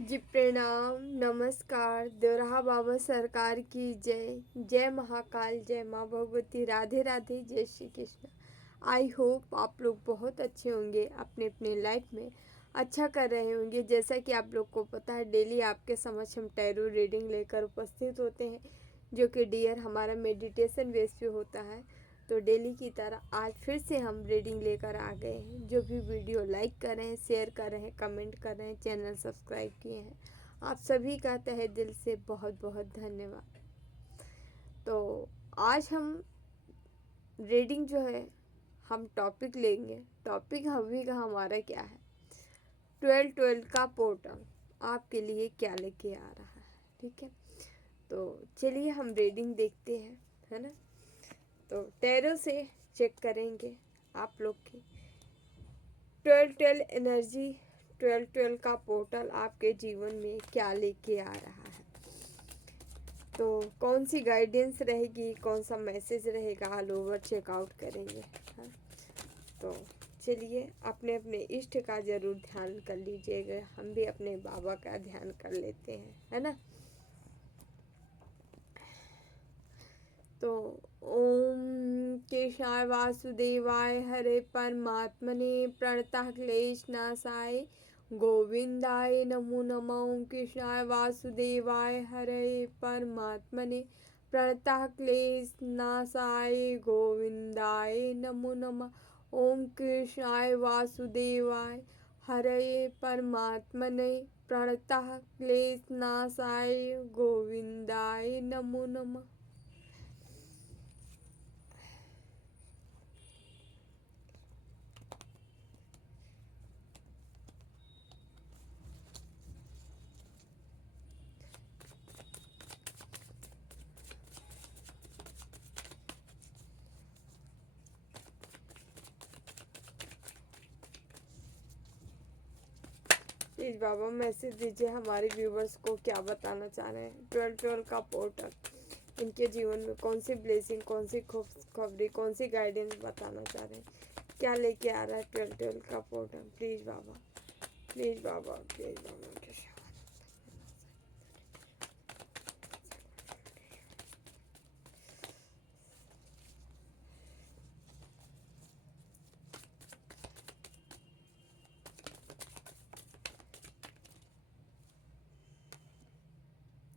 जी प्रणाम, नमस्कार। देवराहा बाबा सरकार की जय। जय महाकाल, जय माँ भगवती, राधे राधे, जय श्री कृष्ण। आई होप आप लोग बहुत अच्छे होंगे, अपने अपने लाइफ में अच्छा कर रहे होंगे। जैसा कि आप लोग को पता है, डेली आपके समक्ष हम टैरो रीडिंग लेकर उपस्थित होते हैं, जो कि डियर हमारा मेडिटेशन बेस पे होता है। तो डेली की तरह आज फिर से हम रीडिंग लेकर आ गए हैं। जो भी वीडियो लाइक कर रहे हैं, शेयर कर रहे हैं, कमेंट कर रहे हैं, चैनल सब्सक्राइब किए हैं, आप सभी का तहे दिल से बहुत बहुत धन्यवाद। तो आज हम रीडिंग जो है, हम टॉपिक लेंगे। टॉपिक अभी का हमारा क्या है? 12-12 का पोर्टल आपके लिए क्या लेके आ रहा है। ठीक है, तो चलिए हम रीडिंग देखते हैं, है ना। तो टैरो से चेक करेंगे आप लोग की 12-12 एनर्जी, 12-12 का पोर्टल आपके जीवन में क्या लेके आ रहा है। तो कौन सी गाइडेंस रहेगी, कौन सा मैसेज रहेगा, ऑल ओवर चेकआउट करेंगे। हाँ, तो चलिए अपने अपने इष्ट का ज़रूर ध्यान कर लीजिएगा। हम भी अपने बाबा का ध्यान कर लेते हैं, है ना। तो ओम केशाय वासुदेवाय हरे परमात्मने प्रणतः क्लेश नाशाय गोविंदाय नमो नमः। ओम कृष्णाय वासुदेवाय हरे परमात्मने प्रणतः क्लेश नाशाय गोविंदाय नमो नमः। ओम कृष्णाय वासुदेवाय हरे परमात्मने प्रणतः क्लेश नाशाय गोविंदाय नमो नमः। प्लीज बाबा मैसेज दीजिए हमारे व्यूवर्स को, क्या बताना चाह रहे हैं। 12-12 का पोर्टल इनके जीवन में कौन सी ब्लेसिंग, कौन सी खुशखबरी, कौन सी गाइडेंस बताना चाह रहे हैं, क्या लेके आ रहा है 12-12 का पोर्टल। प्लीज बाबा, प्लीज बाबा, प्लीज बाबा।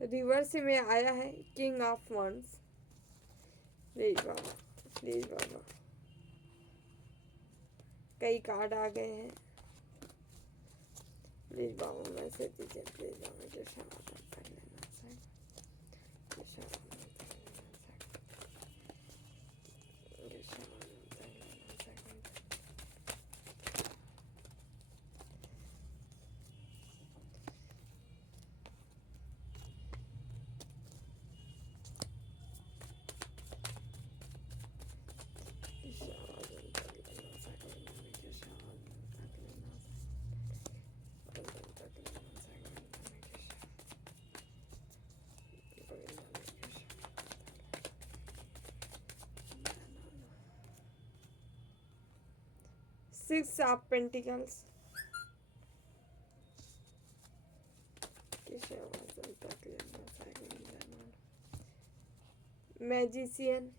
रिवर्स में आया है किंग ऑफ वंस। प्लीज बाबा, प्लीज बाबा। कई कार्ड आ गए हैं। प्लीज बाबा मैसेज दीजिए, प्लीज बाबा। जो समाधान कर लेना सर, जो समाधान कर लेना सर, जो समाधान कर लेना सर। 6 of pentacles. Magician,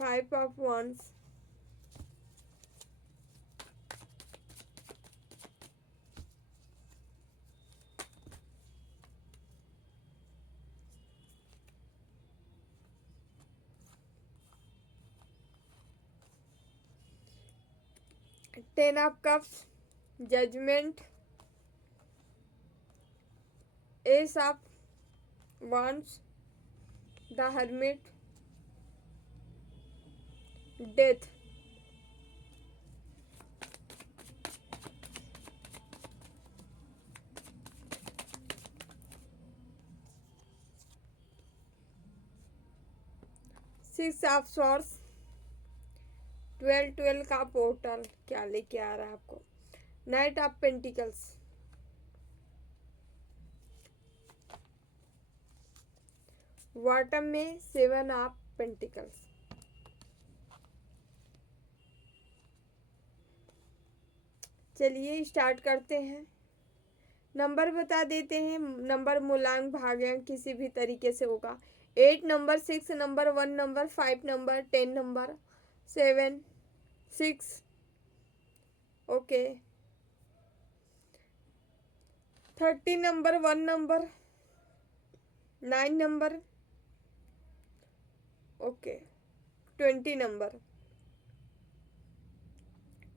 5 of wands, ten of cups, judgement, ace of wands, the hermit, death. Six of swords, 12-12 का पोर्टल क्या लेके आ रहा है आपको। नाइट ऑफ पेंटिकल्स, बॉटम में 7 ऑफ पेंटिकल्स। चलिए स्टार्ट करते हैं। नंबर बता देते हैं। नंबर मूलांक भागांक किसी भी तरीके से होगा। 8 number, 6 number, 1 number, 5 number, 10 number, 7, 6, okay, 30 number, 1 number, 9 number, okay, 20 number,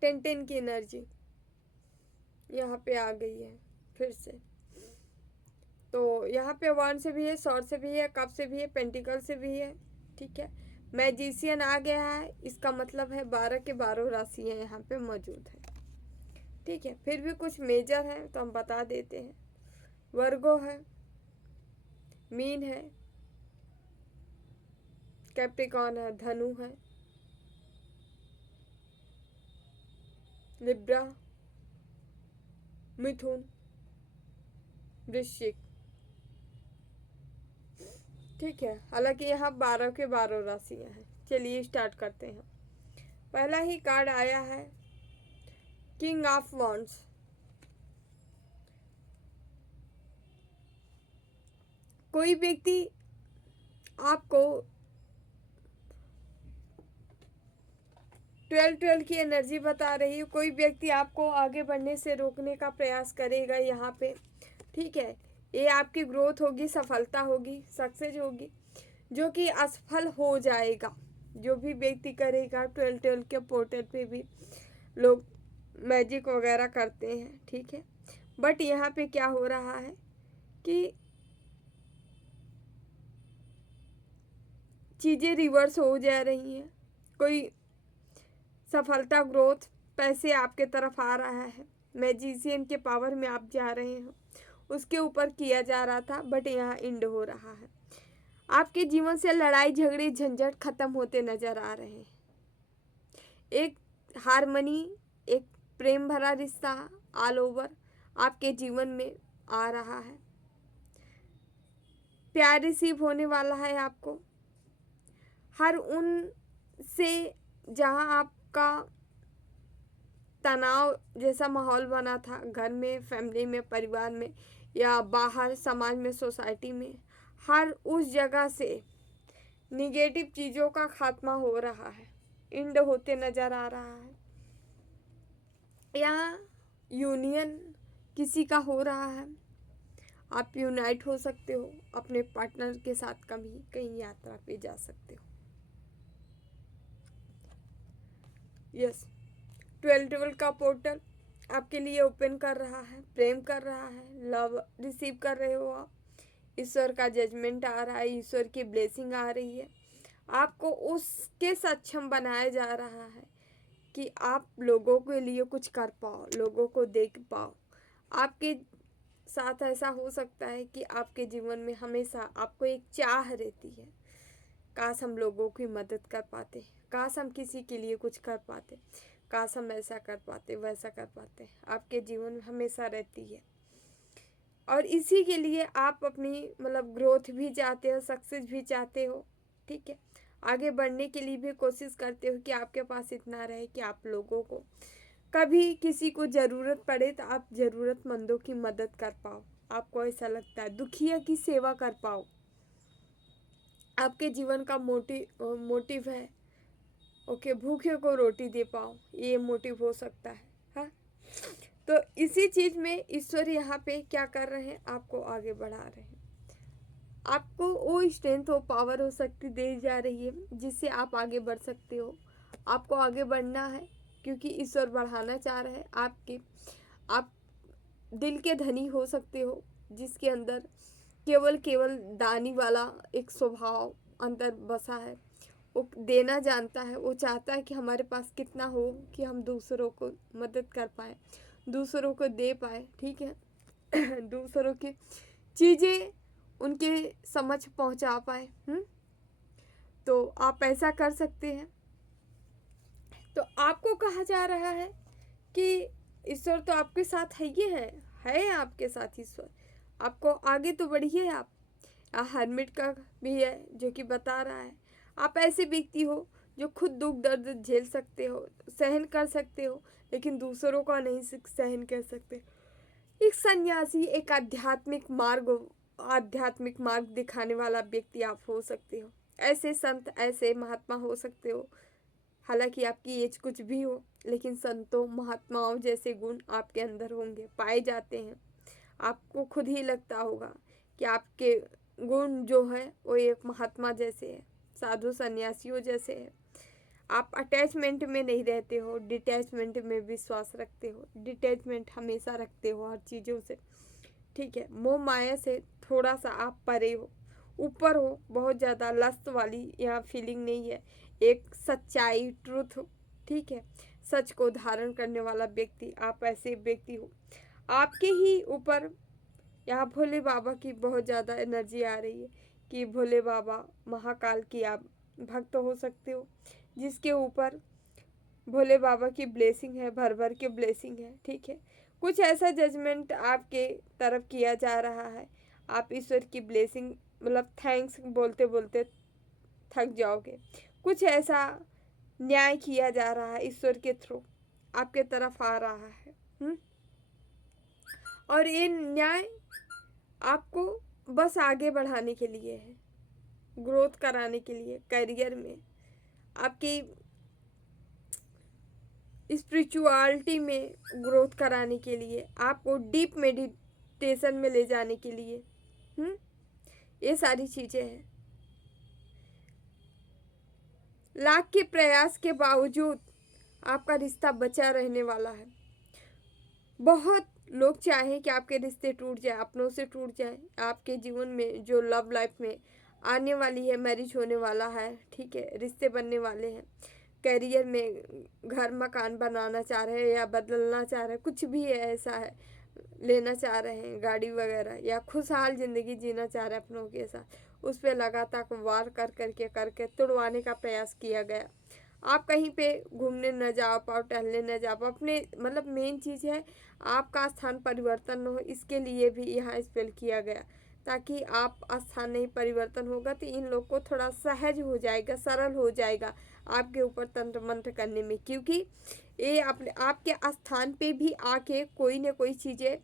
10 की एनर्जी यहाँ पे आ गई है फिर से। तो यहाँ पे 1 से भी है, शॉर्ट से भी है, कप से भी है, पेंटिकल से भी है, ठीक है। मैजिशियन आ गया है, इसका मतलब है 12 के 12 राशियाँ यहाँ पे मौजूद है, ठीक है। फिर भी कुछ मेजर है तो हम बता देते हैं। वर्गो है, मीन है, कैप्रिकॉन है, धनु है, लिब्रा, मिथुन, वृश्चिक, ठीक है। हालांकि यहाँ 12 के 12 राशियाँ हैं। चलिए स्टार्ट करते हैं। पहला ही कार्ड आया है किंग ऑफ वॉन्ड्स। कोई व्यक्ति आपको 12 की एनर्जी बता रही है। कोई व्यक्ति आपको आगे बढ़ने से रोकने का प्रयास करेगा यहाँ पे, ठीक है। ये आपकी ग्रोथ होगी, सफलता होगी, सक्सेस होगी, जो कि असफल हो जाएगा। जो भी व्यक्ति करेगा, 12 के पोर्टल पे भी लोग मैजिक वगैरह करते हैं, ठीक है। बट यहाँ पे क्या हो रहा है कि चीज़ें रिवर्स हो जा रही हैं। कोई सफलता, ग्रोथ, पैसे आपके तरफ आ रहा है। मैजिशियन के पावर में आप जा रहे हो, उसके ऊपर किया जा रहा था, बट यहाँ इंड हो रहा है। आपके जीवन से लड़ाई झगड़े झंझट खत्म होते नजर आ रहे हैं। एक हारमनी, एक प्रेम भरा रिश्ता ऑल ओवर आपके जीवन में आ रहा है। प्यार रिसीव होने वाला है आपको। हर उन से जहाँ आपका तनाव जैसा माहौल बना था, घर में, फैमिली में, परिवार में, या बाहर समाज में, सोसाइटी में, हर उस जगह से निगेटिव चीज़ों का खात्मा हो रहा है, इंड होते नज़र आ रहा है। यहाँ यूनियन किसी का हो रहा है। आप यूनाइट हो सकते हो, अपने पार्टनर के साथ कहीं यात्रा पे जा सकते हो। यस, 12 का पोर्टल आपके लिए ओपन कर रहा है, प्रेम कर रहा है, लव रिसीव कर रहे हो आप। ईश्वर का जजमेंट आ रहा है, ईश्वर की ब्लेसिंग आ रही है। आपको उसके सक्षम बनाया जा रहा है कि आप लोगों के लिए कुछ कर पाओ, लोगों को देख पाओ। आपके साथ ऐसा हो सकता है कि आपके जीवन में हमेशा आपको एक चाह रहती है, काश हम लोगों की मदद कर पाते, काश हम किसी के लिए कुछ कर पाते, काश हम ऐसा कर पाते, वैसा कर पाते। आपके जीवन में हमेशा रहती है, और इसी के लिए आप अपनी मतलब ग्रोथ भी चाहते हो, सक्सेस भी चाहते हो, ठीक है। आगे बढ़ने के लिए भी कोशिश करते हो कि आपके पास इतना रहे कि आप लोगों को कभी किसी को ज़रूरत पड़े तो आप ज़रूरतमंदों की मदद कर पाओ। आपको ऐसा लगता है दुखिया की सेवा कर पाओ। आपके जीवन का मोटिव है, ओके, भूखे को रोटी दे पाओ, ये मोटिव हो सकता है, हाँ। तो इसी चीज़ में ईश्वर यहाँ पे क्या कर रहे हैं, आपको आगे बढ़ा रहे हैं। आपको वो स्ट्रेंथ, वो पावर, हो शक्ति दे जा रही है जिससे आप आगे बढ़ सकते हो। आपको आगे बढ़ना है क्योंकि ईश्वर बढ़ाना चाह रहे हैं आपके। आप दिल के धनी हो सकते हो जिसके अंदर केवल दानी वाला एक स्वभाव अंदर बसा है। वो देना जानता है, वो चाहता है कि हमारे पास कितना हो कि हम दूसरों को मदद कर पाए, दूसरों को दे पाए, ठीक है। दूसरों की चीज़ें उनके समझ पहुंचा पाए। तो आप ऐसा कर सकते हैं। तो आपको कहा जा रहा है कि ईश्वर तो आपके साथ है आपके साथ ईश्वर। आपको आगे तो बढ़िए। आप हर्मिट का भी है जो कि बता रहा है आप ऐसे व्यक्ति हो जो खुद दुख दर्द झेल सकते हो, सहन कर सकते हो, लेकिन दूसरों का नहीं सहन कर सकते। एक सन्यासी, एक आध्यात्मिक मार्ग दिखाने वाला व्यक्ति आप हो सकते हो। ऐसे संत, ऐसे महात्मा हो सकते हो। हालांकि आपकी एज कुछ भी हो, लेकिन संतों महात्माओं जैसे गुण आपके अंदर होंगे, पाए जाते हैं। आपको खुद ही लगता होगा कि आपके गुण जो है वो एक महात्मा जैसे है, साधु सन्यासियों जैसे है। आप अटैचमेंट में नहीं रहते हो, डिटैचमेंट में विश्वास रखते हो, डिटैचमेंट हमेशा रखते हो हर चीज़ों से, ठीक है। मोह माया से थोड़ा सा आप परे हो, ऊपर हो, बहुत ज़्यादा लस्त वाली यहाँ फीलिंग नहीं है। एक सच्चाई, ट्रूथ, ठीक है, सच को धारण करने वाला व्यक्ति, आप ऐसे व्यक्ति हो। आपके ही ऊपर यहाँ भोले बाबा की बहुत ज़्यादा एनर्जी आ रही है कि भोले बाबा महाकाल की आप भक्त हो सकते हो, जिसके ऊपर भोले बाबा की ब्लेसिंग है, भर भर के ब्लेसिंग है, ठीक है। कुछ ऐसा जजमेंट आपके तरफ किया जा रहा है, आप ईश्वर की ब्लेसिंग मतलब थैंक्स बोलते बोलते थक जाओगे। कुछ ऐसा न्याय किया जा रहा है ईश्वर के थ्रू, आपके तरफ आ रहा है। और ये न्याय आपको बस आगे बढ़ाने के लिए है, ग्रोथ कराने के लिए, करियर में, आपकी स्पिरिचुअलिटी में ग्रोथ कराने के लिए, आपको डीप मेडिटेशन में ले जाने के लिए। ये सारी चीज़ें हैं। लाख के प्रयास के बावजूद आपका रिश्ता बचा रहने वाला है। बहुत लोग चाहें कि आपके रिश्ते टूट जाए, अपनों से टूट जाए। आपके जीवन में जो लव लाइफ में आने वाली है, मैरिज होने वाला है, ठीक है, रिश्ते बनने वाले हैं, करियर में घर मकान बनाना चाह रहे हैं या बदलना चाह रहे हैं, कुछ भी ऐसा है, लेना चाह रहे हैं गाड़ी वगैरह, या खुशहाल ज़िंदगी जीना चाह रहे हैं अपनों के साथ, उस पर लगातार वार करके तुड़वाने का प्रयास किया गया। आप कहीं पे घूमने न जा पाओ, टहलने न जा पाओ, अपने मतलब मेन चीज़ है आपका स्थान परिवर्तन न हो, इसके लिए भी यहाँ स्पेल किया गया, ताकि आप स्थान नहीं परिवर्तन होगा तो इन लोग को थोड़ा सहज हो जाएगा, सरल हो जाएगा आपके ऊपर तंत्र मंत्र करने में, क्योंकि ये आपके स्थान पे भी आके कोई न कोई चीज़ें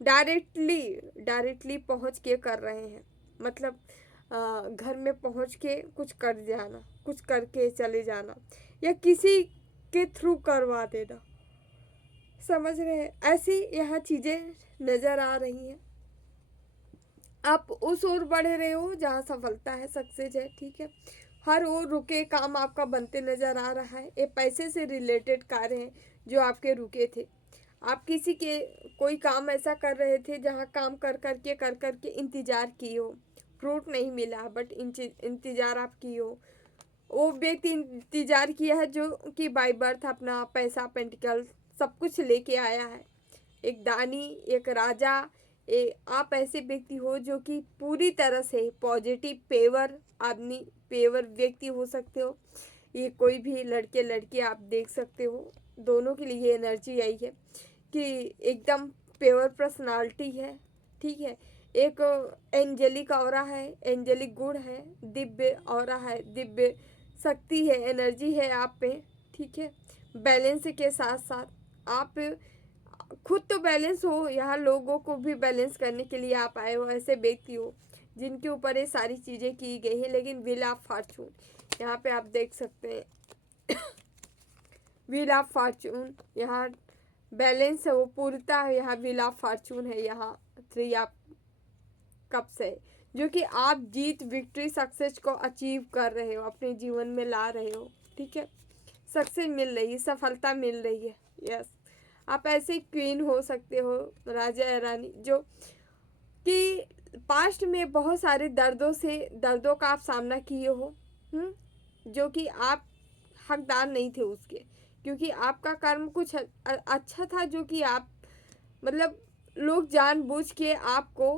डायरेक्टली पहुँच के कर रहे हैं। मतलब घर में पहुँच के कुछ कर जाना, कुछ करके चले जाना, या किसी के थ्रू करवा देना, समझ रहे हैं, ऐसी यहाँ चीज़ें नज़र आ रही हैं। आप उस ओर बढ़ रहे हो जहाँ सफलता है, सक्सेस है, ठीक है। हर ओर रुके काम आपका बनते नज़र आ रहा है। ये पैसे से रिलेटेड कार्य हैं जो आपके रुके थे। आप किसी के कोई काम ऐसा कर रहे थे जहाँ काम कर करके इंतज़ार किए हो, फ्रूट नहीं मिला, बट इंतज़ार आप किए हो। वो व्यक्ति इंतज़ार किया है जो कि बाय बर्थ अपना पैसा पेंटिकल सब कुछ लेके आया है, एक दानी, एक राजा। आप ऐसे व्यक्ति हो जो कि पूरी तरह से पॉजिटिव पेवर आदमी, पेवर व्यक्ति हो सकते हो। ये कोई भी लड़के लड़की आप देख सकते हो, दोनों के लिए एनर्जी आई है कि एकदम पेवर पर्सनालिटी है, ठीक है। एक एंजेलिक ऑरा है, एंजेलिक गुण है, दिव्य ऑरा है, दिव्य शक्ति है, एनर्जी है आप पे, ठीक है। बैलेंस के साथ साथ आप खुद तो बैलेंस हो, यहाँ लोगों को भी बैलेंस करने के लिए आप आए हो। ऐसे व्यक्ति हो जिनके ऊपर ये सारी चीज़ें की गई है, लेकिन व्हील ऑफ फॉर्चून यहाँ पे आप देख सकते हैं। व्हील ऑफ फॉर्चून यहाँ बैलेंस है, वो पूर्णता है। यहाँ व्हील ऑफ फॉर्चून है, यहाँ 3 ऑफ कप्स है, जो कि आप जीत, विक्ट्री, सक्सेस को अचीव कर रहे हो, अपने जीवन में ला रहे हो, ठीक है। सक्सेस मिल रही है, सफलता मिल रही है, यस। आप ऐसे क्वीन हो सकते हो, राजा या रानी, जो कि पास्ट में बहुत सारे दर्दों का आप सामना किए हो, जो कि आप हकदार नहीं थे उसके, क्योंकि आपका कर्म कुछ अच्छा था, जो कि आप मतलब लोग जानबूझ के आपको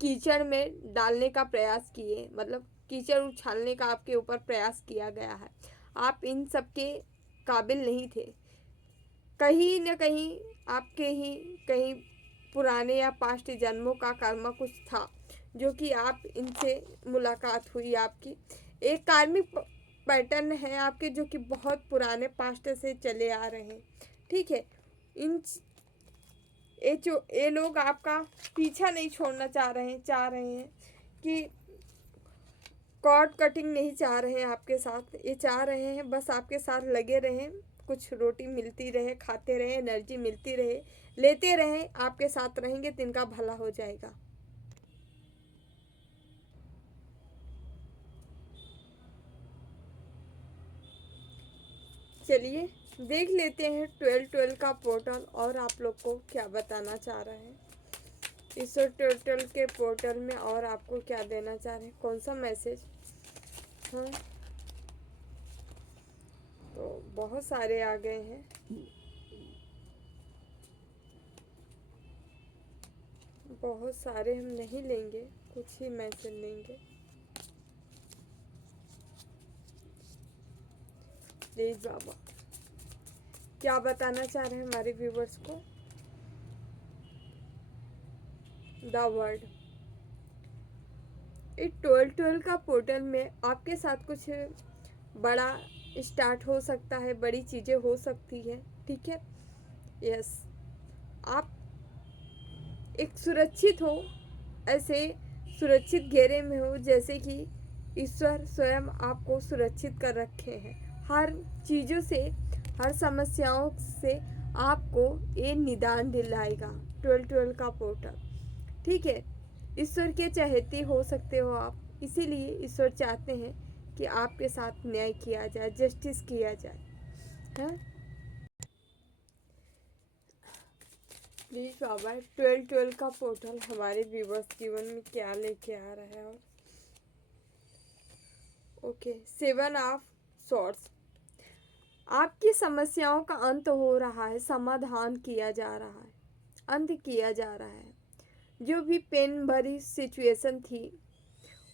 कीचड़ में डालने का प्रयास किए, मतलब कीचड़ उछालने का आपके ऊपर प्रयास किया गया है। आप इन सब के काबिल नहीं थे। कहीं न कहीं आपके ही कहीं पुराने या पास्ट जन्मों का कर्म कुछ था, जो कि आप इनसे मुलाकात हुई आपकी। एक कार्मिक पैटर्न है आपके जो कि बहुत पुराने पास्ट से चले आ रहे हैं, ठीक है। इन ये लोग आपका पीछा नहीं छोड़ना चाह रहे हैं कि कॉर्ड कटिंग नहीं चाह रहे हैं आपके साथ, ये चाह रहे हैं बस आपके साथ लगे रहें, कुछ रोटी मिलती रहे, खाते रहें, एनर्जी मिलती रहे, लेते रहें, आपके साथ रहेंगे तो इनका भला हो जाएगा। चलिए देख लेते हैं 12-12 का पोर्टल और आप लोग को क्या बताना चाह रहे हैं। इस 12 के पोर्टल में और आपको क्या देना चाह रहे हैं, कौन सा मैसेज। हाँ, तो बहुत सारे आ गए हैं, बहुत सारे हम नहीं लेंगे, कुछ ही मैसेज लेंगे। प्लीज बाबा क्या बताना चाह रहे हैं हमारे व्यूवर्स को। द वर्ड, इस 12-12 का पोर्टल में आपके साथ कुछ बड़ा स्टार्ट हो सकता है, बड़ी चीज़ें हो सकती है, ठीक है। यस, आप एक सुरक्षित हो, ऐसे सुरक्षित घेरे में हो जैसे कि ईश्वर स्वयं आपको सुरक्षित कर रखे हैं हर चीज़ों से, हर समस्याओं से आपको ये निदान दिलाएगा 12-12 का पोर्टल, ठीक है। ईश्वर के चहेते हो सकते हो आप, इसीलिए ईश्वर चाहते हैं कि आपके साथ न्याय किया जाए, जस्टिस किया जाए, है। प्लीज बाबा 12-12 का पोर्टल हमारे व्यूवर्स जीवन में क्या लेके आ रहा है। और ओके, 7 ऑफ सॉर्ड्स, आपकी समस्याओं का अंत हो रहा है, समाधान किया जा रहा है, अंत किया जा रहा है। जो भी पेन भरी सिचुएशन थी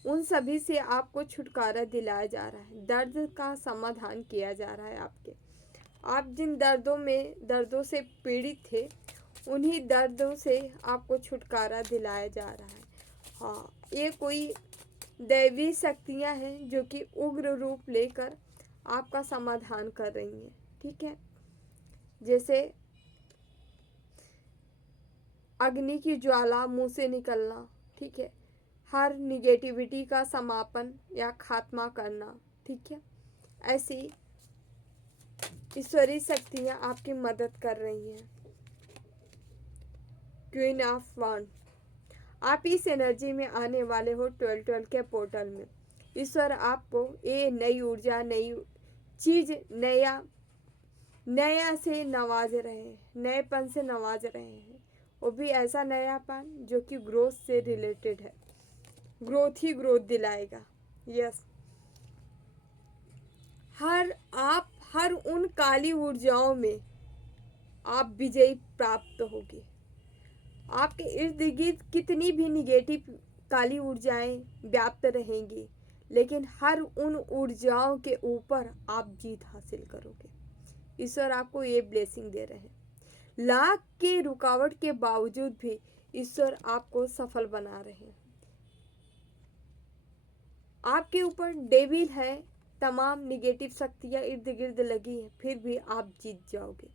उन सभी से आपको छुटकारा दिलाया जा रहा है, दर्द का समाधान किया जा रहा है आपके। आप जिन दर्दों से पीड़ित थे उन्हीं दर्दों से आपको छुटकारा दिलाया जा रहा है। हाँ, ये कोई दैवी शक्तियाँ हैं जो कि उग्र रूप लेकर आपका समाधान कर रही हैं, ठीक है। जैसे अग्नि की ज्वाला मुंह से निकलना, ठीक है, हर निगेटिविटी का समापन या खात्मा करना, ठीक है। ऐसी ईश्वरीय शक्तियाँ आपकी मदद कर रही हैं। क्वीन ऑफ वांड, आप इस एनर्जी में आने वाले हो 12-12 के पोर्टल में। ईश्वर आपको ये नई ऊर्जा, नई चीज, नया से नवाज रहे हैं, नएपन से नवाज रहे हैं, वो भी ऐसा नयापन जो कि ग्रोथ से रिलेटेड है, ग्रोथ ही ग्रोथ दिलाएगा। यस, हर उन काली ऊर्जाओं में आप विजयी प्राप्त होगी। आपके इर्द गिर्द कितनी भी निगेटिव काली ऊर्जाएं व्याप्त रहेंगी, लेकिन हर उन ऊर्जाओं के ऊपर आप जीत हासिल करोगे। ईश्वर आपको ये ब्लेसिंग दे रहे हैं। लाख के रुकावट के बावजूद भी ईश्वर आपको सफल बना रहे हैं। आपके ऊपर डेविल है, तमाम निगेटिव शक्तियां इर्द गिर्द लगी हैं, फिर भी आप जीत जाओगे।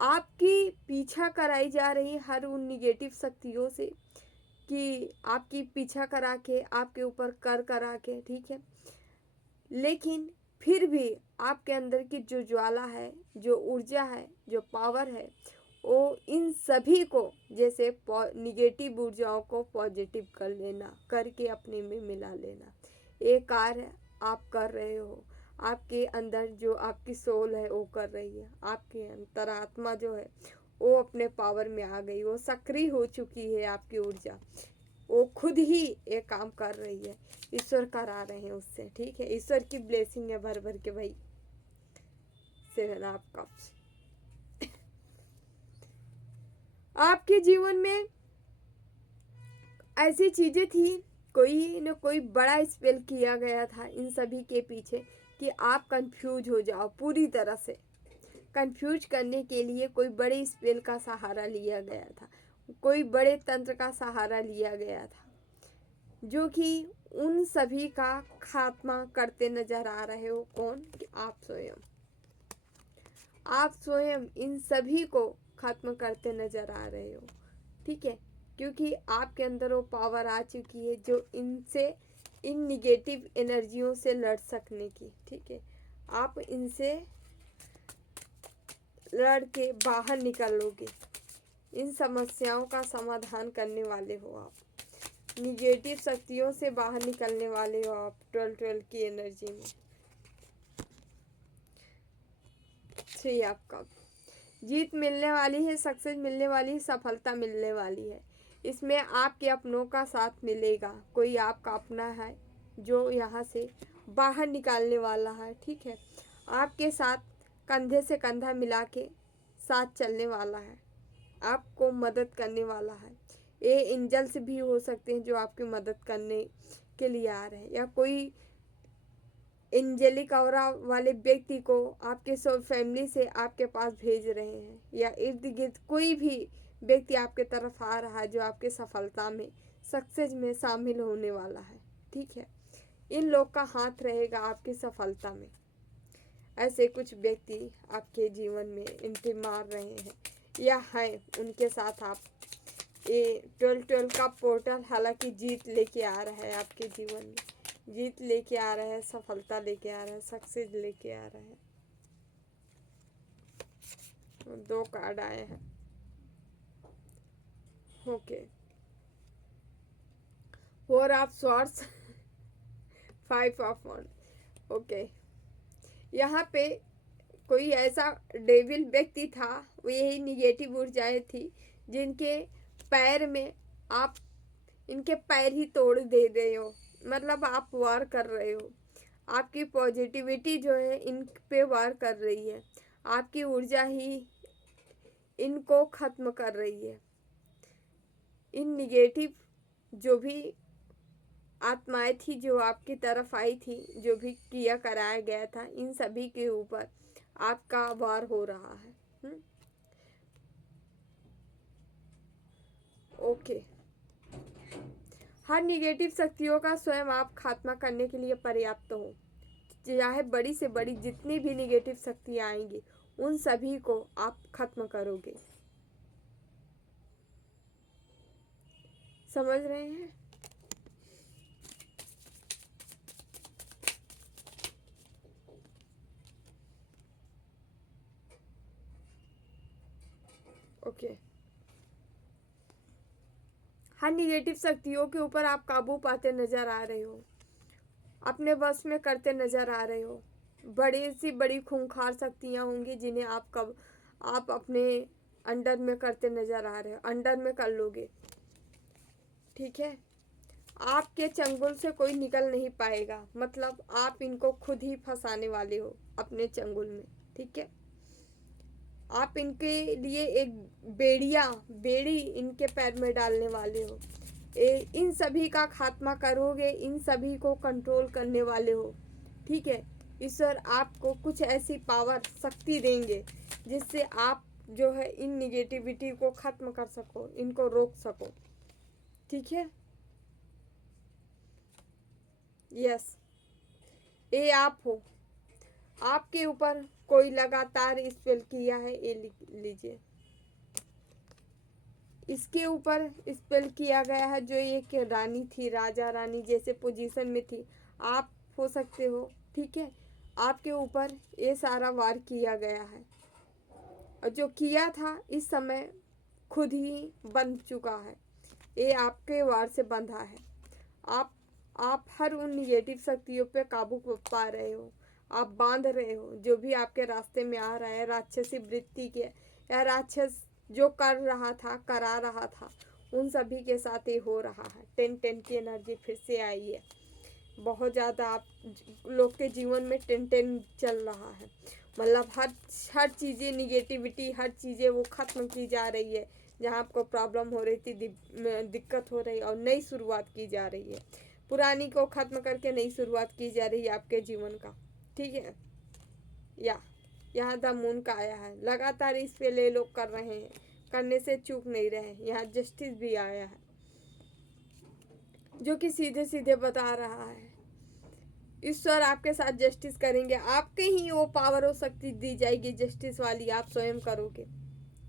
आपकी पीछा कराई जा रही हर उन निगेटिव शक्तियों से कि आपकी पीछा करा के, आपके ऊपर कर करा के, ठीक है, लेकिन फिर भी आपके अंदर की जो ज्वाला है, जो ऊर्जा है, जो पावर है, वो इन सभी को, जैसे निगेटिव ऊर्जाओं को पॉजिटिव कर लेना, करके अपने में मिला लेना, ये कार्य आप कर रहे हो। आपके अंदर जो आपकी सोल है वो कर रही है, आपकी अंतरात्मा जो है वो अपने पावर में आ गई, वो सक्रिय हो चुकी है। आपकी ऊर्जा वो खुद ही ये काम कर रही है, ईश्वर करा रहे हैं उससे, ठीक है। ईश्वर की ब्लेसिंग है भर भर के भाई। 7 ऑफ कप्स, आपके जीवन में ऐसी चीजें थी, कोई न कोई बड़ा स्पेल किया गया था इन सभी के पीछे कि आप कंफ्यूज हो जाओ पूरी तरह से। कंफ्यूज करने के लिए कोई बड़े स्पेल का सहारा लिया गया था, कोई बड़े तंत्र का सहारा लिया गया था, जो कि उन सभी का खात्मा करते नजर आ रहे हो। कौन? कि आप स्वयं। आप स्वयं इन सभी को खत्म करते नजर आ रहे हो, ठीक है, क्योंकि आपके अंदर वो पावर आ चुकी है जो इनसे, इन निगेटिव एनर्जियों से लड़ सकने की, ठीक है। आप इनसे लड़ के बाहर निकलोगे, इन समस्याओं का समाधान करने वाले हो आप, निगेटिव शक्तियों से बाहर निकलने वाले हो आप 12 की एनर्जी में। 3 आपका जीत मिलने वाली है, सक्सेस मिलने वाली है, सफलता मिलने वाली है। इसमें आपके अपनों का साथ मिलेगा, कोई आपका अपना है जो यहाँ से बाहर निकालने वाला है, ठीक है। आपके साथ कंधे से कंधा मिला के साथ चलने वाला है, आपको मदद करने वाला है। ये एंजल्स भी हो सकते हैं जो आपकी मदद करने के लिए आ रहे हैं, या कोई एंजेलिक ऑरा वाले व्यक्ति को आपके सब फैमिली से आपके पास भेज रहे हैं, या इर्द गिर्द कोई भी व्यक्ति आपके तरफ आ रहा है जो आपके सफलता में, सक्सेस में शामिल होने वाला है, ठीक है। इन लोग का हाथ रहेगा आपकी सफलता में। ऐसे कुछ व्यक्ति आपके जीवन में एंट्री मार रहे हैं या हैं, उनके साथ आप, ये 12 का पोर्टल हालांकि जीत लेके आ रहा है आपके जीवन में, जीत लेके आ रहा है, सफलता लेके आ रहा है, सक्सेस लेके आ रहा है। 2 कार्ड आए हैं, okay. 4 of swords, 5 of wand, okay. यहाँ पे कोई ऐसा डेविल व्यक्ति था, वो यही निगेटिव ऊर्जाएं थी जिनके पैर में आप, इनके पैर ही तोड़ दे रहे हो, मतलब आप वार कर रहे हो। आपकी पॉजिटिविटी जो है इन पे वार कर रही है, आपकी ऊर्जा ही इनको खत्म कर रही है। इन निगेटिव जो भी आत्माएं थी जो आपकी तरफ आई थी, जो भी किया कराया गया था, इन सभी के ऊपर आपका वार हो रहा है। ओके। हर निगेटिव शक्तियों का स्वयं आप खात्मा करने के लिए पर्याप्त हो। चाहे बड़ी से बड़ी जितनी भी निगेटिव शक्तियाँ आएंगी, उन सभी को आप खत्म करोगे। समझ रहे हैं? ओके। हर निगेटिव शक्तियों के ऊपर आप काबू पाते नजर आ रहे हो, अपने वश में करते नजर आ रहे हो। बड़ी सी बड़ी खूंखार शक्तियाँ होंगी जिन्हें आप अपने अंडर में करते नजर आ रहे हो, अंडर में कर लोगे, ठीक है। आपके चंगुल से कोई निकल नहीं पाएगा, मतलब आप इनको खुद ही फंसाने वाले हो अपने चंगुल में, ठीक है। आप इनके लिए एक बेड़ी इनके पैर में डालने वाले हो। इन सभी का खात्मा करोगे, इन सभी को कंट्रोल करने वाले हो, ठीक है। ईश्वर आपको कुछ ऐसी पावर, शक्ति देंगे जिससे आप जो है इन निगेटिविटी को खत्म कर सको, इनको रोक सको, ठीक है। यस, ये आप हो। आपके ऊपर कोई लगातार स्पेल किया है, ये लिख लीजिए। इसके ऊपर स्पेल किया गया है, जो एक रानी थी, राजा रानी जैसे पोजीशन में थी, आप हो सकते हो, ठीक है। आपके ऊपर ये सारा वार किया गया है, और जो किया था इस समय खुद ही बंध चुका है, ये आपके वार से बंधा है। आप हर उन निगेटिव शक्तियों पे काबू पा रहे हो, आप बांध रहे हो। जो भी आपके रास्ते में आ रहा है, राक्षसी वृत्ति के या राक्षस जो कर रहा था, करा रहा था, उन सभी के साथ ये हो रहा है। 10 की एनर्जी फिर से आई है, बहुत ज़्यादा आप लोग के जीवन में 10 चल रहा है, मतलब हर चीज़ें निगेटिविटी, हर चीज़ें वो ख़त्म की जा रही है। जहाँ आपको प्रॉब्लम हो रही थी, दिक्कत हो रही है, और नई शुरुआत की जा रही है। पुरानी को ख़त्म करके नई शुरुआत की जा रही है आपके जीवन का, ठीक है। यहाँ द मून का आया है, लगातार इस पे ले लोग कर रहे हैं, करने से चूक नहीं रहे। यहाँ जस्टिस भी आया है, जो कि सीधे सीधे बता रहा है। ईश्वर आपके साथ जस्टिस करेंगे, आपके ही वो पावर और शक्ति दी जाएगी जस्टिस वाली, आप स्वयं करोगे।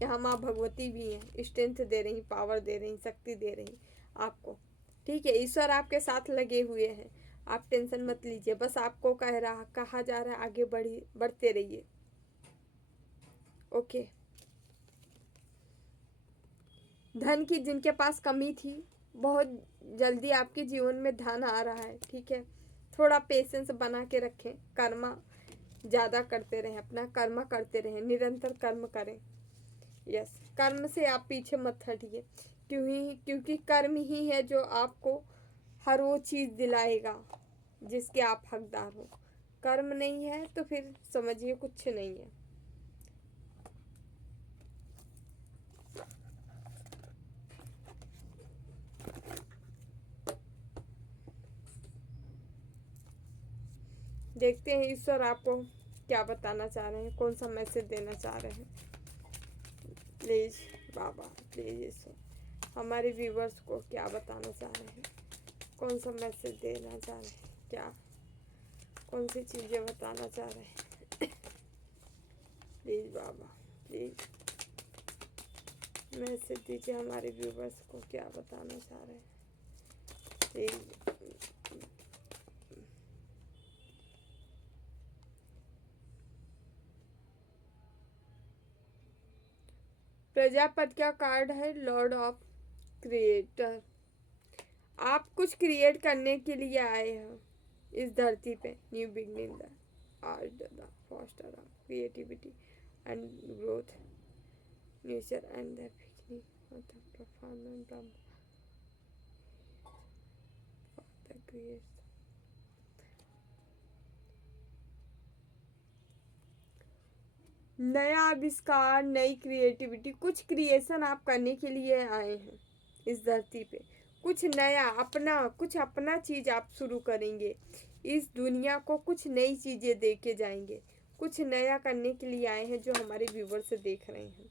यहाँ माँ भगवती भी हैं, स्ट्रेंथ दे रही, पावर दे रही, शक्ति दे रही आपको, ठीक है। ईश्वर आपके साथ लगे हुए हैं, आप टेंशन मत लीजिए। बस आपको कहा जा रहा है आगे बढ़ते रहिए। ओके। धन की जिनके पास कमी थी, बहुत जल्दी आपके जीवन में धन आ रहा है, ठीक है। थोड़ा पेशेंस बना के रखें, कर्म ज़्यादा करते रहें, अपना कर्म करते रहें, निरंतर कर्म करें। यस, कर्म से आप पीछे मत हटिए, क्योंकि कर्म ही है जो आपको हर वो चीज़ दिलाएगा जिसके आप हकदार हो। कर्म नहीं है तो फिर समझिए कुछ नहीं है। देखते हैं ईश्वर आपको क्या बताना चाह रहे हैं, कौन सा मैसेज देना चाह रहे हैं। प्लीज़ बाबा, प्लीज़ ईश्वर हमारे व्यूवर्स को क्या बताना चाह रहे हैं, कौन सा मैसेज देना चाह रहे हैं, क्या कौन सी चीज़ें बताना चाह रहे हैं। प्लीज़ बाबा, प्लीज़ मैसेज दीजिए हमारे व्यूवर्स को, क्या बताना चाह रहे हैं प्लीज़। प्रजापति का कार्ड है लॉर्ड ऑफ क्रिएटर। आप कुछ क्रिएट करने के लिए आए हैं इस धरती पे। New beginning, the art, the foster of creativity and growth, nature and the beginning of the performance of the creation. नया आविष्कार, नई क्रिएटिविटी, कुछ क्रिएशन आप करने के लिए आए हैं इस धरती पे। कुछ नया कुछ अपना चीज़ आप शुरू करेंगे, इस दुनिया को कुछ नई चीज़ें दे के जाएंगे। कुछ नया करने के लिए आए हैं जो हमारे व्यूवर्स देख रहे हैं।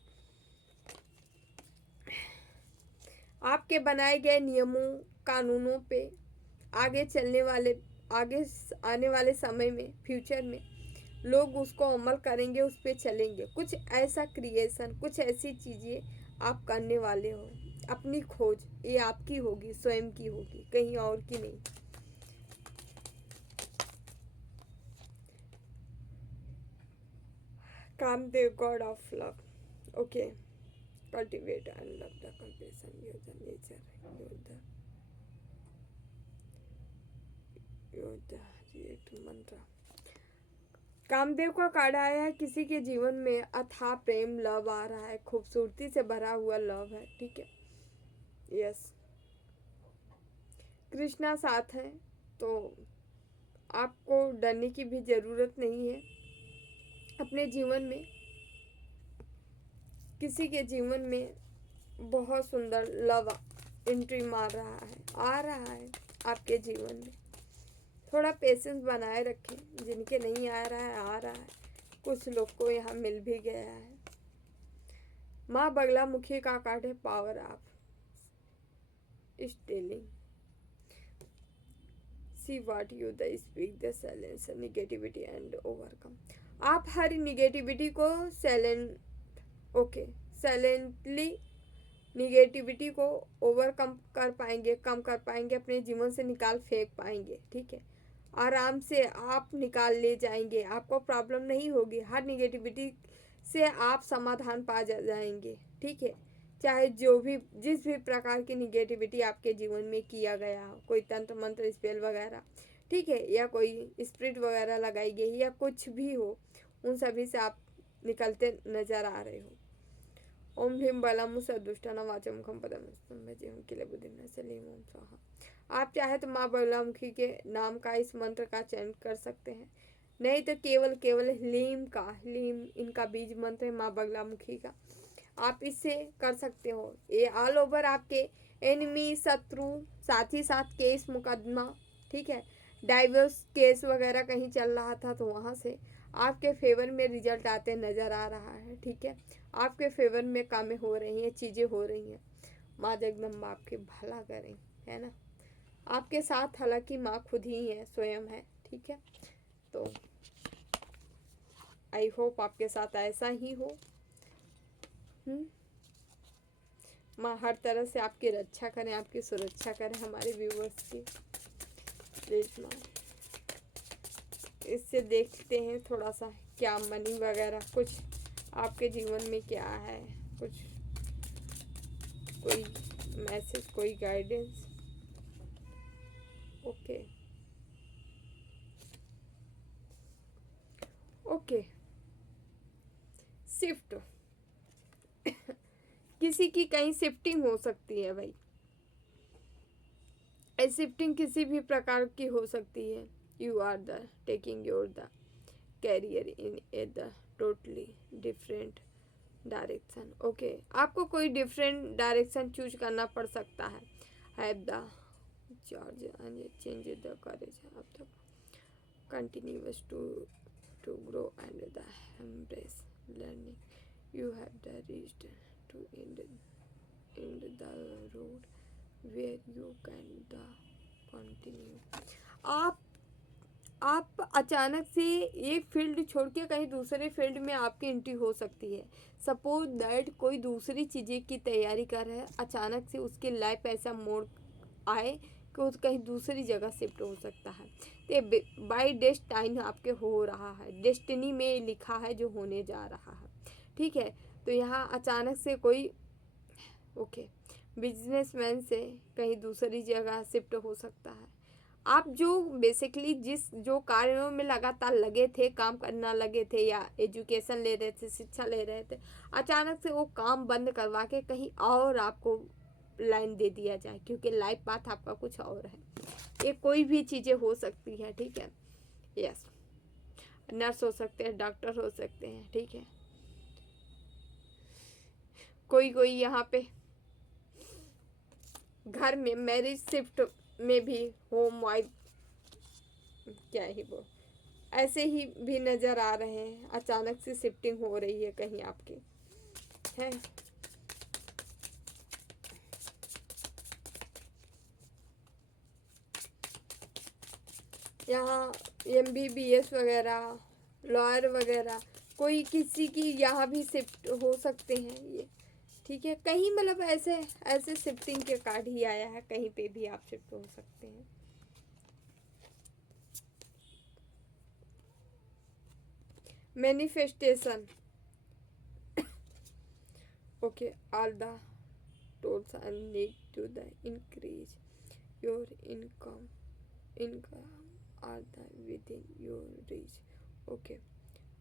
आपके बनाए गए नियमों कानूनों पे आगे आने वाले समय में, फ्यूचर में लोग उसको अमल करेंगे, उस पर चलेंगे। कुछ ऐसा क्रिएशन, कुछ ऐसी चीज़ें आप करने वाले हो। अपनी खोज ये आपकी होगी, स्वयं की होगी, कहीं और की नहीं। Kamadeva, god of love. Okay, cultivate and love the compassion, you the nature, you the react mantra. Kamadeva का कार्ड आया है, किसी के जीवन में अथाह प्रेम, लव आ रहा है, खूबसूरती से भरा हुआ लव है, ठीक है। यस, कृष्णा साथ है, तो आपको डरने की भी ज़रूरत नहीं है। अपने जीवन में किसी के जीवन में बहुत सुंदर लव एंट्री मार रहा है, आ रहा है आपके जीवन में। थोड़ा पेशेंस बनाए रखें, जिनके नहीं आ रहा है आ रहा है, कुछ लोग को यहाँ मिल भी गया है। माँ बगलामुखी का कार्ड है power of stilling. See what you the speak the silence negativity and overcome. आप हर निगेटिविटी को साइलेंटली निगेटिविटी को ओवरकम कर पाएंगे, कम कर पाएंगे, अपने जीवन से निकाल फेंक पाएंगे, ठीक है। आराम से आप निकाल ले जाएंगे, आपको प्रॉब्लम नहीं होगी। हर निगेटिविटी से आप समाधान पा जाएंगे, ठीक है। चाहे जिस भी प्रकार की निगेटिविटी आपके जीवन में किया गया हो, कोई तंत्र मंत्र स्पेल वगैरह, ठीक है, या कोई स्पिरिट वगैरह लगाई गई या कुछ भी हो, उन सभी से आप निकलते नजर आ रहे हो। ओम ह्रीम बलम सदुष्टाना वाचम खम पदम किले बुद्धिना सलीम ओम स्वाहा। आप चाहे तो माँ बगलामुखी के नाम का इस मंत्र का चयन कर सकते हैं, नहीं तो केवल ह्लीम इनका बीज मंत्र है माँ बगलामुखी का, आप इससे कर सकते हो। ये ऑल ओवर आपके एनिमी, शत्रु, साथ ही साथ केस मुकदमा, ठीक है, डाइवोर्स केस वगैरह कहीं चल रहा था तो वहाँ से आपके फेवर में रिजल्ट आते नज़र आ रहा है, ठीक है। आपके फेवर में कामें हो रही हैं, चीज़ें हो रही हैं। माँ जगदम्बा आपके भला करें, है ना। आपके साथ हालांकि माँ खुद ही है, स्वयं है, ठीक है। तो आई होप आपके साथ ऐसा ही हो। माँ हर तरह से आपकी रक्षा करें, आपकी सुरक्षा करें, हमारे व्यूवर्स की। प्लीज माँ, इससे देखते हैं थोड़ा सा क्या मनी वगैरह कुछ आपके जीवन में क्या है, कुछ कोई मैसेज, कोई गाइडेंस। Okay okay. शिफ्ट किसी की कहीं शिफ्टिंग हो सकती है भाई, शिफ्टिंग किसी भी प्रकार की हो सकती है। You are the taking your the career in a the totally different direction. Okay, आपको कोई डिफरेंट डायरेक्शन चूज करना पड़ सकता है। Have the charge and change the courage of the continuous to grow and the embrace learning. You have the reached to end the road where you can the continue। आप अचानक से एक field छोड़ के कहीं दूसरे फील्ड में आपकी एंट्री हो सकती है। सपोज दैट कोई दूसरी चीज़ें की तैयारी कर रहा है, अचानक से उसकी लाइफ ऐसा मोड़ आए कि उस कहीं दूसरी जगह शिफ्ट हो सकता है। तो बाई डेस्टाइन आपके हो रहा है, डेस्टिनी में लिखा है जो होने जा रहा है, ठीक है। तो यहाँ अचानक से कोई ओके बिजनेसमैन से कहीं दूसरी जगह शिफ्ट हो सकता है। आप जो बेसिकली जो कार्यों में लगातार लगे थे, काम करना लगे थे या एजुकेशन ले रहे थे, शिक्षा ले रहे थे, अचानक से वो काम बंद करवा के कहीं और आपको लाइन दे दिया जाए, क्योंकि लाइफ पाथ आपका कुछ और है। ये कोई भी चीज़ें हो सकती हैं, ठीक है। यस, नर्स हो सकते हैं, डॉक्टर हो सकते हैं, ठीक है। कोई यहाँ पे घर में मैरिज शिफ्ट में भी होम वाइफ क्या ही वो ऐसे ही भी नज़र आ रहे हैं। अचानक से शिफ्टिंग हो रही है कहीं आपकी है। यहाँ MBBS वगैरह, लॉयर वगैरह, कोई किसी की यहाँ भी शिफ्ट हो सकते हैं ये, ठीक है। कहीं मतलब ऐसे ऐसे शिफ्टिंग के कार्ड ही आया है, कहीं पे भी आप शिफ्ट हो सकते हैं। Manifestation okay, all the tools and need to the increase your income are the within your reach। okay,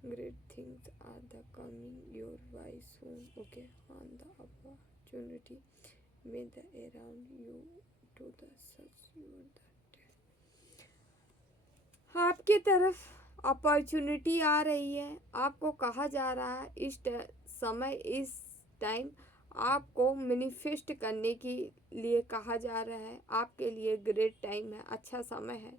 great things are the coming your way soon। okay, on the opportunity may the around you to the such your that आपकी तरफ opportunity आ रही है। आपको कहा जा रहा है इस समय, इस टाइम आपको मैनिफेस्ट करने के लिए कहा जा रहा है। आपके लिए ग्रेट टाइम है, अच्छा समय है,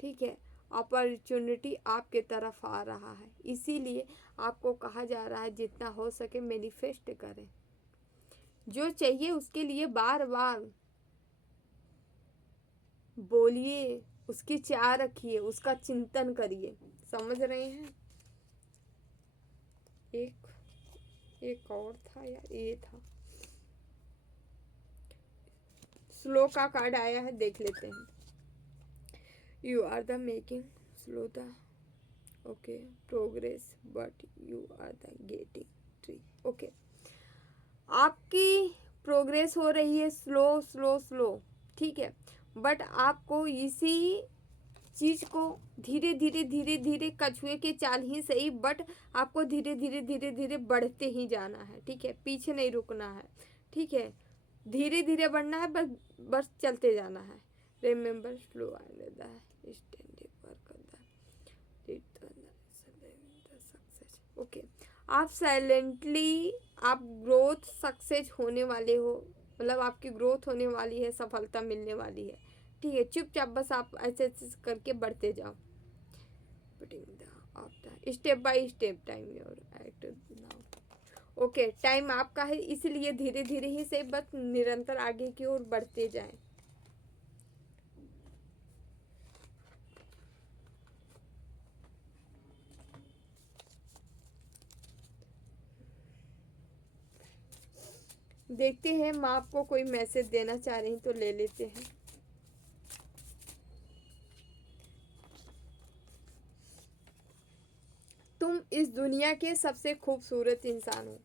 ठीक है। अपॉर्चुनिटी आपके तरफ आ रहा है, इसीलिए आपको कहा जा रहा है जितना हो सके मैनिफेस्ट करें। जो चाहिए उसके लिए बार बार बोलिए, उसकी चाह रखिए, उसका चिंतन करिए। समझ रहे हैं। एक और था यार, ये था स्लो का कार्ड आया है, देख लेते हैं। You are the making slow the okay progress but you are the getting tree. Okay, आपकी प्रोग्रेस हो रही है स्लो स्लो स्लो, ठीक है। बट आपको इसी चीज़ को धीरे धीरे धीरे धीरे कछुए के चाल ही सही, बट आपको धीरे धीरे धीरे धीरे बढ़ते ही जाना है, ठीक है। पीछे नहीं रुकना है, ठीक है। धीरे धीरे बढ़ना है, बस बस चलते जाना है। Remember slow and the steady work success. Okay, आप साइलेंटली आप ग्रोथ सक्सेस होने वाले हो, मतलब आपकी ग्रोथ होने वाली है, सफलता मिलने वाली है, ठीक है। चुपचाप बस आप ऐसे करके बढ़ते जाओ। Step by step time your act now. Okay, time आपका है, इसलिए धीरे धीरे ही से बस निरंतर आगे की ओर बढ़ते जाएं। देखते हैं माँ आपको कोई मैसेज देना चाह रही तो ले लेते हैं। तुम इस दुनिया के सबसे खूबसूरत इंसान हो।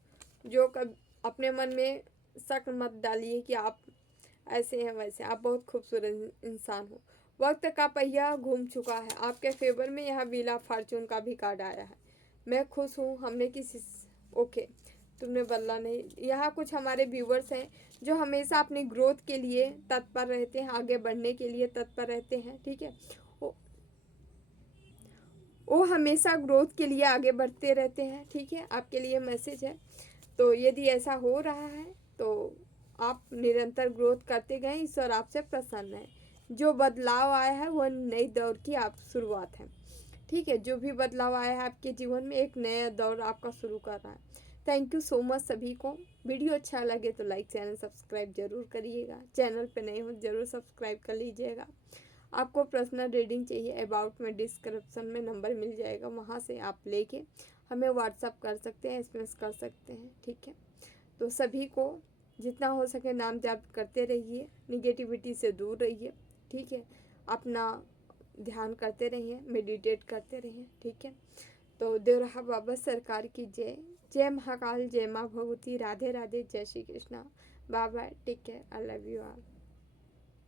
जो कब अपने मन में शक मत डालिए कि आप ऐसे हैं वैसे, आप बहुत खूबसूरत इंसान हो। वक्त का पहिया घूम चुका है, आपके फेवर में यहाँ व्हील ऑफ फॉर्चून का भी कार्ड आया है। मैं खुश हूँ, हमने किसी ओके तुमने बदला नहीं। यहाँ कुछ हमारे व्यूवर्स हैं जो हमेशा अपनी ग्रोथ के लिए तत्पर रहते हैं, आगे बढ़ने के लिए तत्पर रहते हैं, ठीक है। वो हमेशा ग्रोथ के लिए आगे बढ़ते रहते हैं, ठीक है। आपके लिए मैसेज है। तो यदि ऐसा हो रहा है तो आप निरंतर ग्रोथ करते गए, ईश्वर आपसे प्रसन्न है। जो बदलाव आया है वह नई दौर की आप शुरुआत है, ठीक है। जो भी बदलाव आया है आपके जीवन में एक नया दौर आपका शुरू कर रहा है। थैंक यू सो मच सभी को। वीडियो अच्छा लगे तो लाइक चैनल सब्सक्राइब जरूर करिएगा। चैनल पे नए हो जरूर सब्सक्राइब कर लीजिएगा। आपको पर्सनल रीडिंग चाहिए, अबाउट में डिस्क्रिप्शन में नंबर मिल जाएगा, वहाँ से आप लेके हमें व्हाट्सअप कर सकते हैं, एसएमएस कर सकते हैं, ठीक है। तो सभी को जितना हो सके नाम जाप करते रहिए, निगेटिविटी से दूर रहिए, ठीक है। अपना ध्यान करते रहिए, मेडिटेट करते रहिए, ठीक है। तो देवराहा बाबा सरकार की जय। जय महाकाल, जय माँ भगवती, राधे राधे, जय Shri Krishna. Bye bye, take care, I love you all.